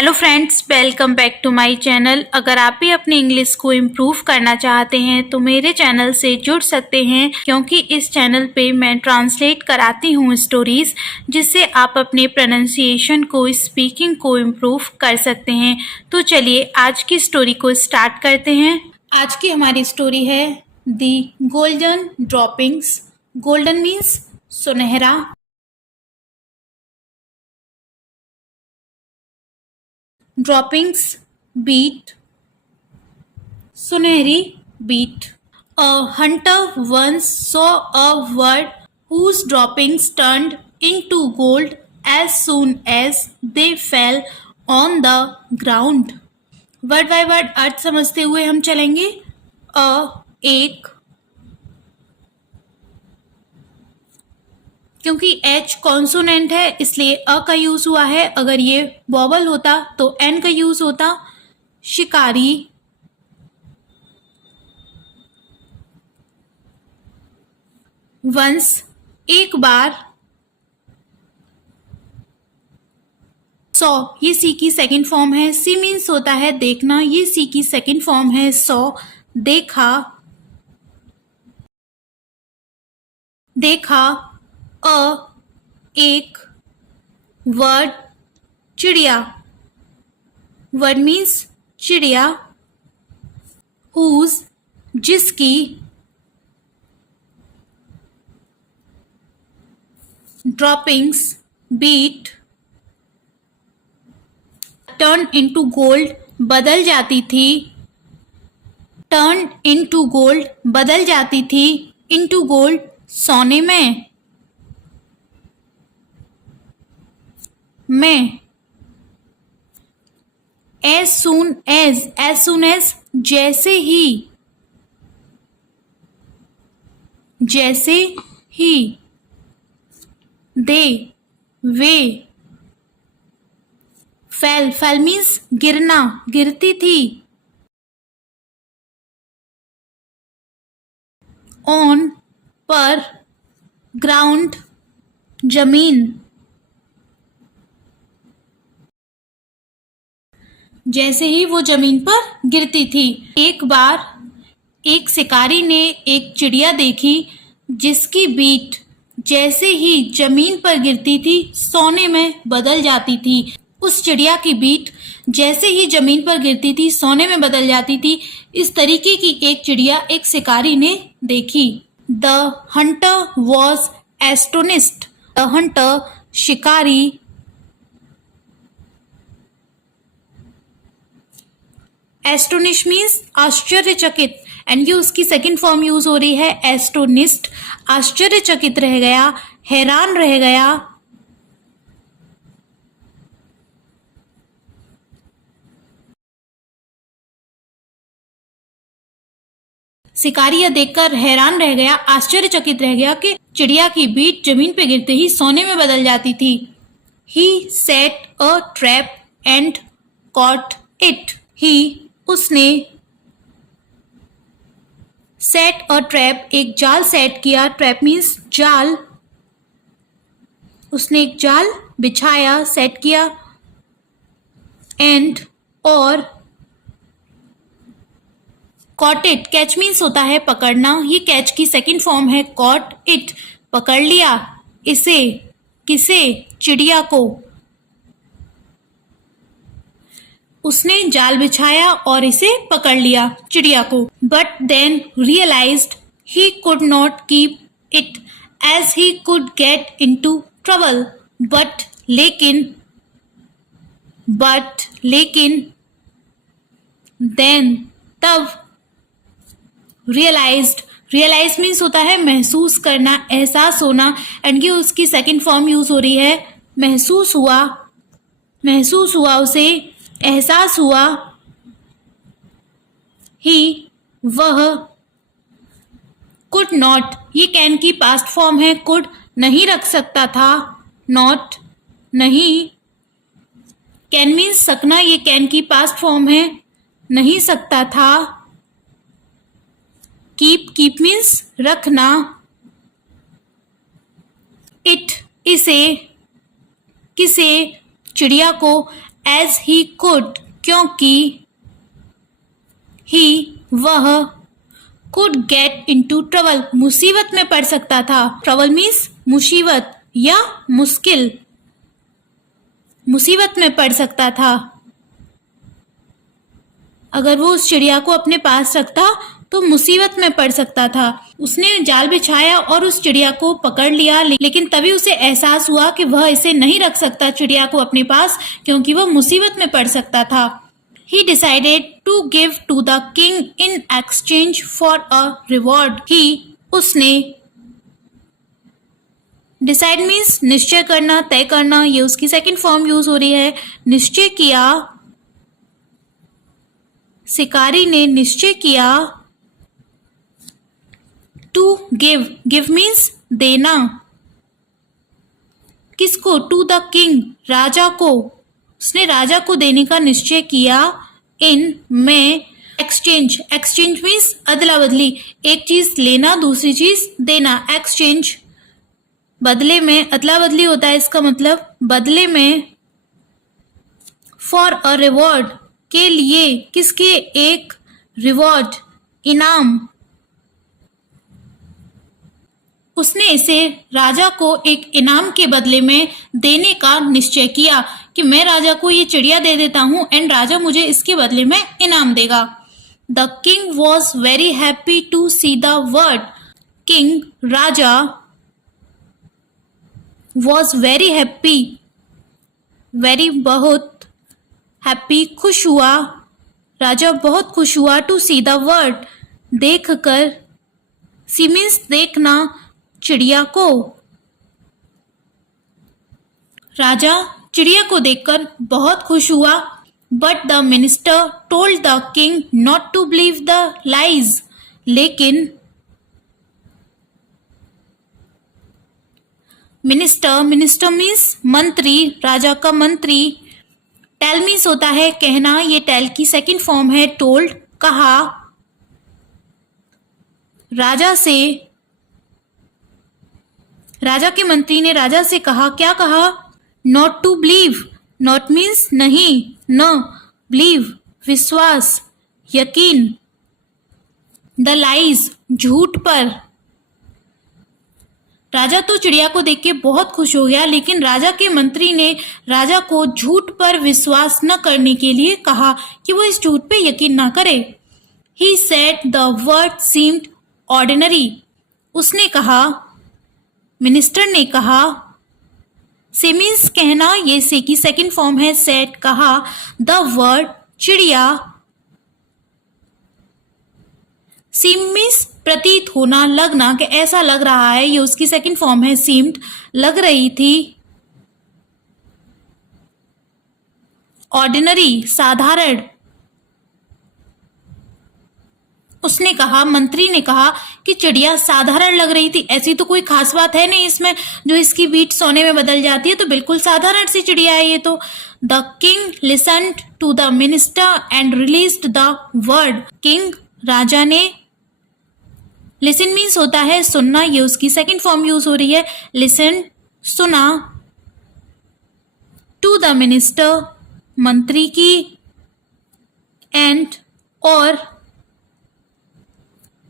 Hello friends, welcome back to my channel. अगर आप भी अपनी इंग्लिश को इम्प्रूव करना चाहते हैं तो मेरे चैनल से जुड़ सकते हैं, क्योंकि इस चैनल पे मैं ट्रांसलेट कराती हूँ स्टोरीज, जिससे आप अपने प्रोनाउंसिएशन को, स्पीकिंग को इम्प्रूव कर सकते हैं। तो चलिए आज की स्टोरी को स्टार्ट करते हैं। आज की हमारी स्टोरी है दी गोल्डन ड्रॉपिंग्स। गोल्डन मीन्स सुनहरा। ड्रॉपिंग्स बीट, सुनहरी beat. A hunter once saw a bird whose droppings turned into gold as soon as they fell on the ground. Word by word अर्थ समझते हुए हम चलेंगे। एक, क्योंकि एच कॉन्सोनेंट है इसलिए अ का यूज हुआ है। अगर ये वॉवल होता तो एन का यूज होता। शिकारी, वंस एक बार। सॉ ये सी की सेकंड फॉर्म है। सी मीन्स होता है देखना, ये सी की सेकंड फॉर्म है। सॉ देखा, देखा। एक, वर्ड चिड़िया। वर्ड मीन्स चिड़िया। हुज जिसकी, ड्रॉपिंग्स बीट, टर्न इनटू गोल्ड बदल जाती थी। टर्न इनटू गोल्ड बदल जाती थी। इनटू गोल्ड सोने में। एज सून एज जैसे ही, जैसे ही। दे वे, फेल मीन्स गिरना, गिरती थी। ऑन पर, ग्राउंड जमीन। जैसे ही वो जमीन पर गिरती थी। एक बार एक शिकारी ने एक चिड़िया देखी जिसकी बीट जैसे ही जमीन पर गिरती थी सोने में बदल जाती थी। उस चिड़िया की बीट जैसे ही जमीन पर गिरती थी सोने में बदल जाती थी। इस तरीके की एक चिड़िया एक शिकारी ने देखी। The Hunter was astonished. The Hunter शिकारी, एस्टोनिश मीन्स आश्चर्यचकित, एंड ये उसकी सेकंड फॉर्म यूज हो रही है एस्टोनिस्ट। आश्चर्यचकित रह गया, हैरान रह गया। शिकारी यह देखकर हैरान रह गया, आश्चर्यचकित रह गया कि चिड़िया की बीट जमीन पे गिरते ही सोने में बदल जाती थी। He set a trap and caught it. He उसने, सेट अ ट्रैप एक जाल सेट किया। ट्रैप मीन्स जाल। उसने एक जाल बिछाया, सेट किया। एंड और, कॉट इट, कैच मीन्स होता है पकड़ना। ये कैच की सेकंड फॉर्म है कॉट इट, पकड़ लिया इसे। किसे? चिड़िया को। उसने जाल बिछाया और इसे पकड़ लिया, चिड़िया को। But then realized he could not keep it as he could get into trouble. But लेकिन, देन तब, रियलाइज मीन्स होता है महसूस करना, एहसास होना, एंड ये उसकी सेकंड फॉर्म यूज हो रही है महसूस हुआ। महसूस हुआ उसे, एहसास हुआ। ही वह, कुड नॉट ये कैन की पास्ट फॉर्म है। कुड नहीं रख सकता था, नॉट नहीं। कैन मीन्स सकना, ये कैन की पास्ट फॉर्म है, नहीं सकता था। कीप मीन्स रखना। इट इसे, किसे? चिड़िया को। एज ही कुड, क्योंकि ही वह कुड गेट इनटू ट्रबल, मुसीबत में पड़ सकता था। ट्रबल मीन्स मुसीबत या मुश्किल, मुसीबत में पड़ सकता था। अगर वो उस चिड़िया को अपने पास रखता तो मुसीबत में पड़ सकता था। उसने जाल बिछाया और उस चिड़िया को पकड़ लिया, लेकिन तभी उसे एहसास हुआ कि वह इसे नहीं रख सकता चिड़िया को अपने पास, क्योंकि वह मुसीबत में पड़ सकता था। He decided to give to the king in exchange for a reward. उसने decide means निश्चय करना, तय करना, ये उसकी सेकंड फॉर्म यूज हो रही है। निश्चय किया, शिकारी ने निश्चय किया। To give, give means देना। किसको? To the king, राजा को। उसने राजा को देने का निश्चय किया। इन में एक्सचेंज, एक्सचेंज मीन्स अदला बदली, एक चीज लेना दूसरी चीज देना। एक्सचेंज बदले में, अदला बदली होता है इसका मतलब, बदले में। फॉर अ रिवॉर्ड, के लिए, किसके? एक रिवॉर्ड, इनाम। उसने इसे राजा को एक इनाम के बदले में देने का निश्चय किया कि मैं राजा को ये चिड़िया दे देता हूं एंड राजा मुझे इसके बदले में इनाम देगा। The king was very happy to see the word, king राजा, वॉज वेरी हैप्पी, वेरी बहुत, हैप्पी खुश हुआ, राजा बहुत खुश हुआ। टू सी द वर्ड देख कर, सी मीन्स देखना, चिड़िया को। राजा चिड़िया को देखकर बहुत खुश हुआ। But the minister told the king not to believe the lies, लेकिन मिनिस्टर, मिनिस्टर मीन्स मंत्री, राजा का मंत्री। टेल मीन्स होता है कहना, ये टेल की सेकंड फॉर्म है टोल्ड, कहा। राजा से, राजा के मंत्री ने राजा से कहा, क्या कहा? Not to believe, not means नहीं, न, बिलीव विश्वास, यकीन, द लाइज झूठ पर। राजा तो चिड़िया को देख के बहुत खुश हो गया, लेकिन राजा के मंत्री ने राजा को झूठ पर विश्वास न करने के लिए कहा कि वो इस झूठ पे यकीन ना करे। He said the word seemed ordinary. उसने कहा, मिनिस्टर ने कहा, से मीन्स कहना, ये से की सेकंड फॉर्म है सेड, कहा। द वर्ड चिड़िया, सीम मीन्स प्रतीत होना, लगना, कि ऐसा लग रहा है, ये उसकी सेकंड फॉर्म है सीम्ड, लग रही थी। ऑर्डिनरी साधारण, उसने कहा, मंत्री ने कहा कि चिड़िया साधारण लग रही थी, ऐसी तो कोई खास बात है नहीं इसमें जो इसकी बीट सोने में बदल जाती है, तो बिल्कुल साधारण सी चिड़िया है ये तो। The king listened to the minister and released the word, king राजा ने, लिसन मीन्स होता है सुनना, ये उसकी सेकंड फॉर्म यूज हो रही है, लिसन सुना। टू द मिनिस्टर मंत्री की, एंड और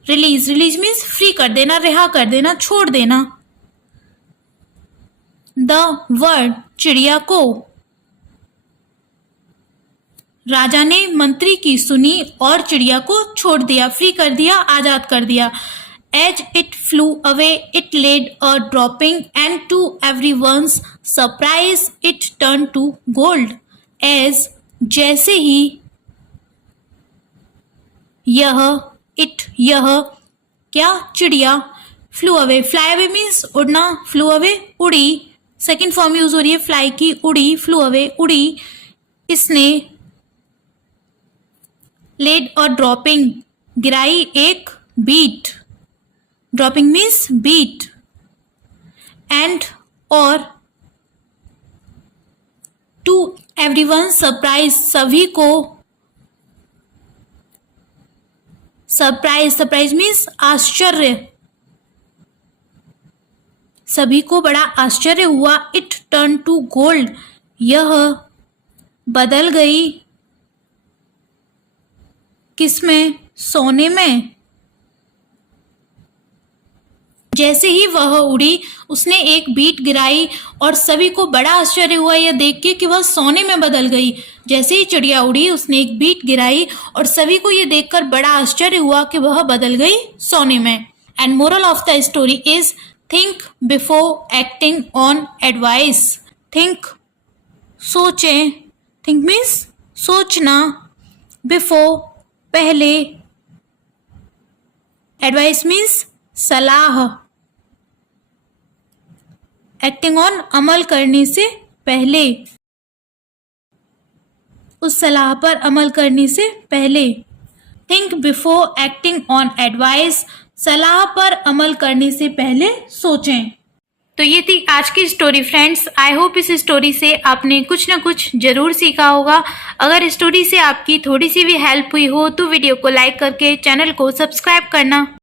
रिलीज, रिलीज मीन्स फ्री कर देना, रिहा कर देना, छोड़ देना। द वर्ड चिड़िया को, राजा ने मंत्री की सुनी और चिड़िया को छोड़ दिया, फ्री कर दिया, आजाद कर दिया। As it flew away it laid a dropping and to everyone's surprise it turn to gold. As जैसे ही, यह, इट यह, क्या? चिड़िया, flew away, fly away means उड़ना, फ्लू अवे उड़ी, सेकंड फॉर्म यूज हो रही है फ्लाई की, उड़ी, फ्लू अवे उड़ी। इसने लेड और ड्रॉपिंग गिराई एक बीट, ड्रॉपिंग मीन्स बीट, एंड और टू एवरीवन सरप्राइज सभी को, सरप्राइज, सरप्राइज मीन्स आश्चर्य, सभी को बड़ा आश्चर्य हुआ। इट टर्न टू गोल्ड, यह बदल गई किसमें? सोने में। जैसे ही वह उड़ी उसने एक बीट गिराई और सभी को बड़ा आश्चर्य हुआ यह देख के कि वह सोने में बदल गई। जैसे ही चिड़िया उड़ी उसने एक बीट गिराई और सभी को यह देखकर बड़ा आश्चर्य हुआ कि वह बदल गई सोने में। And moral of the story is think before acting on advice. Think सोचें, थिंक मीन्स सोचना, बिफोर पहले, एडवाइस मीन्स सलाह, एक्टिंग ऑन अमल करने से पहले, उस सलाह पर अमल करने से पहले। Think before acting on advice, सलाह पर अमल करने से पहले सोचें। तो ये थी आज की स्टोरी फ्रेंड्स। आई होप इस स्टोरी से आपने कुछ ना कुछ जरूर सीखा होगा। अगर स्टोरी से आपकी थोड़ी सी भी हेल्प हुई हो तो वीडियो को लाइक करके चैनल को सब्सक्राइब करना